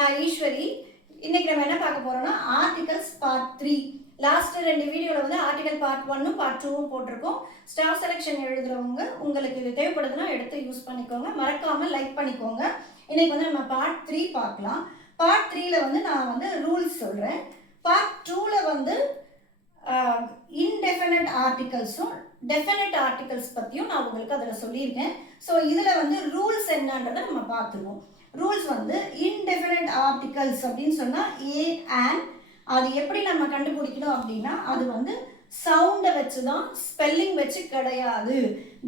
நான் ஈஸ்வரி. இன்னைக்கு நம்ம என்ன பார்க்க போறோம்னா ஆர்டிகல்ஸ் பார்ட் 3. லாஸ்ட் 2 வீடியோல வந்து ஆர்டிகல் பார்ட் 1 பார்ட் 2 போட்டிருக்கோம். ஸ்டாஃப் செலெக்ஷன் எழுதுறவங்க உங்களுக்கு இது தேவைப்படுதுன்னா எடுத்து யூஸ் பண்ணிக்கோங்க. மறக்காம லைக் பண்ணிக்கோங்க. இன்னைக்கு வந்து நம்ம பார்ட் 3 பார்க்கலாம். பார்ட் 3ல வந்து நான் வந்து ரூல்ஸ் சொல்றேன். பார்ட் 2ல வந்து இன்டெஃபினட் ஆர்டிகல்ஸும் டெஃபினட் ஆர்டிகல்ஸ் பற்றியும் நான் உங்களுக்கு அதில் சொல்லியிருக்கேன். ஸோ இதில் வந்து ரூல்ஸ் என்னன்றதை நம்ம பார்த்துருவோம். ரூல்ஸ் வந்து இன்டெஃபினட் ஆர்டிகல்ஸ் அப்படின்னு சொன்னால் ஏ அண்ட் அது எப்படி நம்ம கண்டுபிடிக்கணும் அப்படின்னா அது வந்து சவுண்டை வச்சு தான், ஸ்பெல்லிங் வச்சு கிடையாது.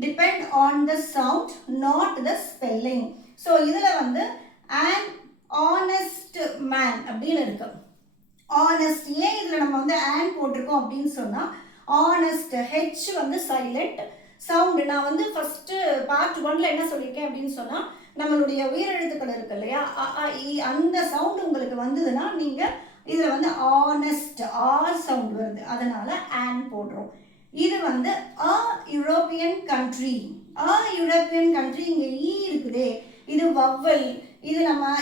Depend on the sound not the spelling. So இதில் வந்து an honest man அப்படின்னு இருக்கு. ஆனஸ்ட் ஏன் இதில் நம்ம வந்து ஆன் போட்டிருக்கோம் அப்படின்னு சொன்னால் ஆனஸ்ட் ஹெச் வந்து சைலண்ட் சவுண்டு. நான் வந்து ஃபஸ்ட்டு பார்ட் 1ல என்ன சொல்லியிருக்கேன் அப்படின்னு சொன்னால் நம்மளுடைய உயிரெழுத்துக்கள் இருக்கு இல்லையா, அந்த சவுண்டு உங்களுக்கு வந்ததுன்னா நீங்கள் இதில் வந்து ஆனஸ்ட் ஆர் சவுண்ட் வருது, அதனால ஆன் போடுறோம். இது வந்து அ யூரோப்பியன் கண்ட்ரி. யூரோப்பியன் கண்ட்ரி இங்கே ஈ இருக்குதே, இது வவ்வல். இது நம்ம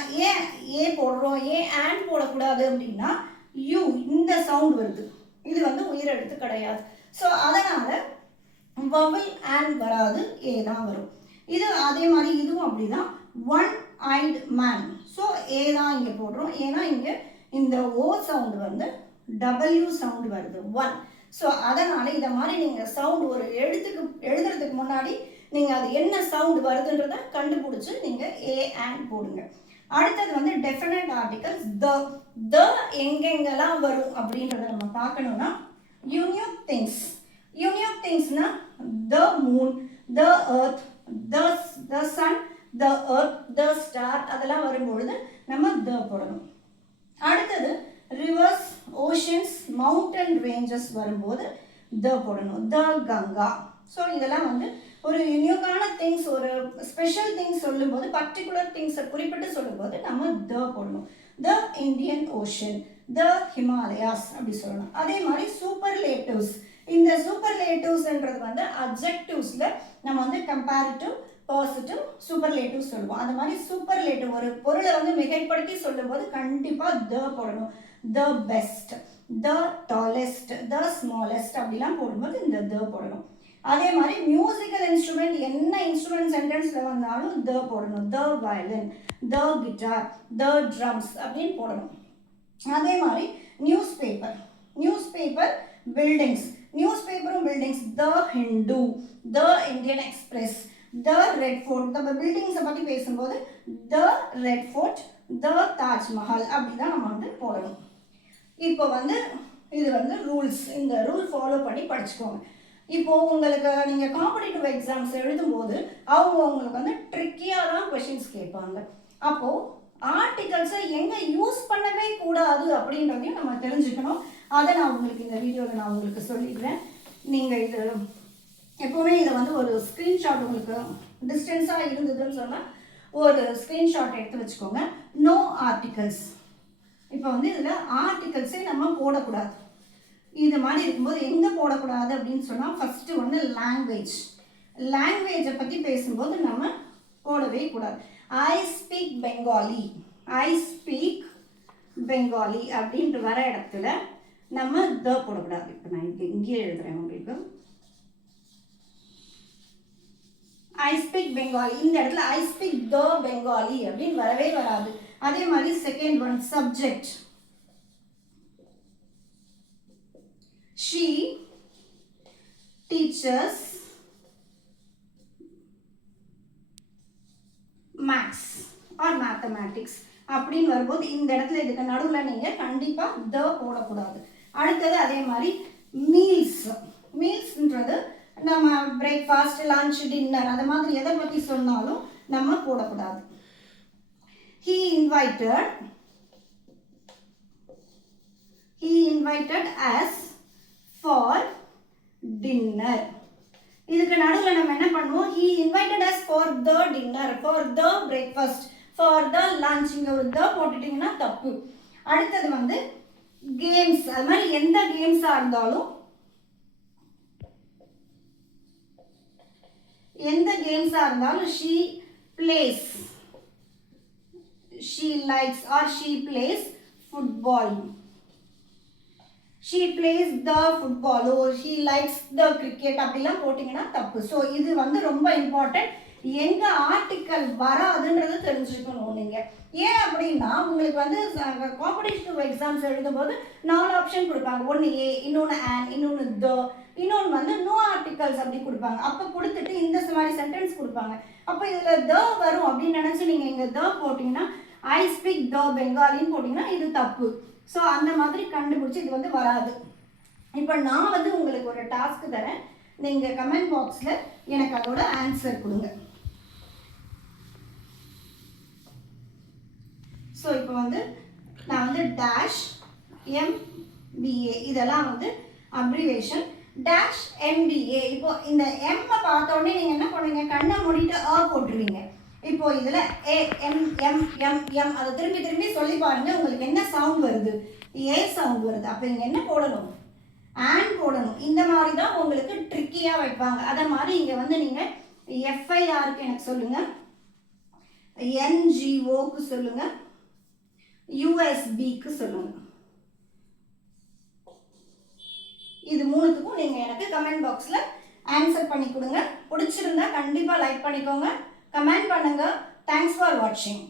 ஏ போடுறோம், ஆன் போடக்கூடாது அப்படின்னா யூ இந்த சவுண்ட் வருது, இது வந்து உயிரெழுத்து கிடையாது. ஸோ அதனால் வவல் ஆன் வராது, ஏ தான் வரும். இது அதே மாதிரி இதுவும் அப்படிதான். ஒன் ஐட் மேன். ஸோ ஏ தான் இங்கே போடுறோம். ஏன்னா இங்கே இந்த ஓ சவுண்டு வந்து டபிள்யூ சவுண்டு வருது, ஒன். ஸோ அதனால் இதை மாதிரி நீங்கள் சவுண்டு ஒரு எழுதுறதுக்கு முன்னாடி நீங்கள் அது என்ன சவுண்டு வருதுன்றதை கண்டுபிடிச்சி நீங்கள் ஏ ஆன் போடுங்க. அடுத்தது வந்து டெஃபினட் ஆர்டிகல்ஸ். த எங்கெங்கெல்லாம் வரும் அப்படின்றத நம்ம பார்க்கணும்னா யூனிக் திங்ஸ். யூனிக் திங்ஸ்னா the moon, the earth, the sun, the earth, the star, அதெல்லாம் வரும்பொழுது நம்ம த போடணும். அடுத்தது ரிவர்ஸ், ஓஷன்ஸ், மவுண்டன் ரேஞ்சஸ் வரும்போது த போடணும். த கங்கா. ஸோ இதெல்லாம் வந்து ஒரு யூனிக்கான திங்ஸ், ஒரு ஸ்பெஷல் திங்ஸ் சொல்லும்போது, பர்டிகுலர் திங்ஸை குறிப்பிட்டு சொல்லும்போது நம்ம த போடணும். The Indian ocean, the Himalayas அப்படி சொல்லணும். அதே மாதிரி சூப்பர்லேட்டிவ்ஸ். இந்த சூப்பர்லேட்டிவ்ஸ்ன்றது வந்து அப்ஜெக்டிவ்ஸில் நம்ம வந்து கம்பேரிட்டிவ், பாசிட்டிவ், சூப்பர்லேட்டிவ் சொல்லுவோம். அந்த மாதிரி சூப்பர்லேட்டிவ் ஒரு பொருளை வந்து மிகைப்படுத்தி சொல்லும்போது கண்டிப்பாக த போடணும். The best, the tallest, the smallest அப்படிலாம் போடும்போது இந்த த போடணும். அதே மாதிரி மியூசிக்கல் இன்ஸ்ட்ருமெண்ட், என்ன இன்ஸ்ட்ருமெண்ட் சென்டென்ஸில் வந்தாலும் த போடணும். The violin, the guitar, the drums அப்படின்னு போடணும். அதே மாதிரி நியூஸ் பேப்பர், பில்டிங்ஸ், நியூஸ் பேப்பரும் buildings, the Hindu, the Indian Express, the Red Fort. நம்ம பில்டிங்ஸை பற்றி பேசும்போது the Red Fort, the Taj Mahal அப்படி தான் நம்ம வந்து போடணும். இப்போ வந்து இது வந்து ரூல்ஸ். இந்த ரூல் ஃபாலோ பண்ணி படிச்சுக்கோங்க. இப்போது உங்களுக்கு நீங்கள் காம்படிட்டிவ் எக்ஸாம்ஸ் எழுதும்போது உங்களுக்கு வந்து ட்ரிக்கியாக தான் கொஷின்ஸ் கேட்பாங்க. அப்போது ஆர்டிகல்ஸை எங்கே யூஸ் பண்ணவே கூடாது அப்படின்றதையும் நம்ம தெரிஞ்சுக்கணும். அதை நான் உங்களுக்கு இந்த வீடியோவில் நான் உங்களுக்கு சொல்லிடுறேன். நீங்கள் இது எப்போவுமே இதை வந்து ஒரு ஸ்க்ரீன்ஷாட், உங்களுக்கு டிஸ்டன்ஸாக இருந்ததுன்னு சொன்னால் ஒரு ஸ்க்ரீன்ஷாட் எடுத்து வச்சுக்கோங்க. No articles. இப்போ வந்து இதில் ஆர்டிகல்ஸே நம்ம போடக்கூடாது. இது மாதிரி இருக்கும்போது எங்கே போடக்கூடாது அப்படின்னு சொன்னால் ஃபஸ்ட்டு வந்து லாங்குவேஜை பற்றி பேசும்போது நம்ம போடவே கூடாது. ஐ ஸ்பீக் பெங்காலி அப்படின்ட்டு வர இடத்துல நம்ம த போடக்கூடாது. இப்போ நான் இங்கேயே எழுதுறேன் உங்களுக்கு. ஐ ஸ்பீக் பெங்காலி, இந்த இடத்துல ஐ ஸ்பீக் த பெங்காலி அப்படின்னு வரவே வராது. அதே மாதிரி second one subject. She teaches maths or mathematics அப்படின்னு வரும்போது இந்த இடத்துல இதுக்கு நடுவில் நீங்கள் கண்டிப்பாக த போடக்கூடாது. அடுத்தது அதே மாதிரி மீல்ஸ்ன்றது நம்ம பிரேக்ஃபாஸ்ட், லஞ்ச், டின்னர் அது மாதிரி எதை பற்றி சொன்னாலும் நம்ம போடக்கூடாது. He invited us for dinner. இதுக்கு நடுவில் நம்ம என்ன பண்ணுவோம், he invited us for the dinner, for the breakfast, for the lunch. இங்கே ஒரு த போட்டுட்டிங்கன்னா தப்பு. அடுத்தது வந்து கேம்ஸ். அது மாதிரி எந்த கேம்ஸாக இருந்தாலும் she plays she likes or she plays football. She plays the football or she likes the cricket அப்படிலாம் போட்டிங்கன்னா தப்பு. ஸோ இது வந்து ரொம்ப இம்பார்ட்டன்ட். எங்க ஆர்டிக்கல் வராதுன்றது தெரிஞ்சுக்கணும் நீங்கள். ஏன் அப்படின்னா உங்களுக்கு வந்து காம்படிட்டிவ் எக்ஸாம்ஸ் எழுதும்போது 4 ஆப்ஷன் கொடுப்பாங்க. ஒன்று ஏ, இன்னொன்று ஆன், இன்னொன்று த, இன்னொன்று வந்து நோ ஆர்டிகல்ஸ் அப்படி கொடுப்பாங்க. அப்போ கொடுத்துட்டு இந்த மாதிரி சென்டென்ஸ் கொடுப்பாங்க. அப்போ இதில் த வரும் அப்படின்னு நினச்சி நீங்கள் இங்கே த போட்டிங்கன்னா ஐ ஸ்பீக் த பெங்காலின்னு போட்டிங்கன்னா இது தப்பு. ஸோ அந்த மாதிரி கண்டுபிடிச்சி இது வந்து வராது. இப்போ நான் வந்து உங்களுக்கு ஒரு டாஸ்க் தரேன். நீங்கள் கமெண்ட் பாக்ஸில் எனக்கு அதோட ஆன்சர் கொடுங்க. ஸோ இப்போ வந்து நான் வந்து டேஷ் MBA இதெல்லாம் வந்து அப்ரிவேஷன் டேஷ் MBA. இப்போ இந்த எம்மை பார்த்தோடனே நீங்கள் என்ன பண்ணுவீங்க, கண்ணை மூடிட்டு போட்டுருவீங்க. இப்போ இதில் AMMM அதை திரும்பி திரும்பி சொல்லி பாருங்கள். உங்களுக்கு என்ன சவுண்ட் வருது, ஏ சவுண்ட் வருது. அப்போ இங்கே என்ன போடணும், ஆன் போடணும். இந்த மாதிரி தான் உங்களுக்கு ட்ரிக்கியாக வைப்பாங்க. அதை மாதிரி இங்கே வந்து நீங்கள் FIRக்கு எனக்கு சொல்லுங்கள், NGOக்கு சொல்லுங்கள், USBக்கு சொல்லுங்கள். இது மூணுத்துக்கும் நீங்கள் எனக்கு கமெண்ட் பாக்ஸில் ஆன்சர் பண்ணி கொடுங்க. பிடிச்சிருந்தா கண்டிப்பாக லைக் பண்ணிக்கோங்க, கமெண்ட் பண்ணுங்கள். தேங்க்ஸ் ஃபார் வாட்சிங்.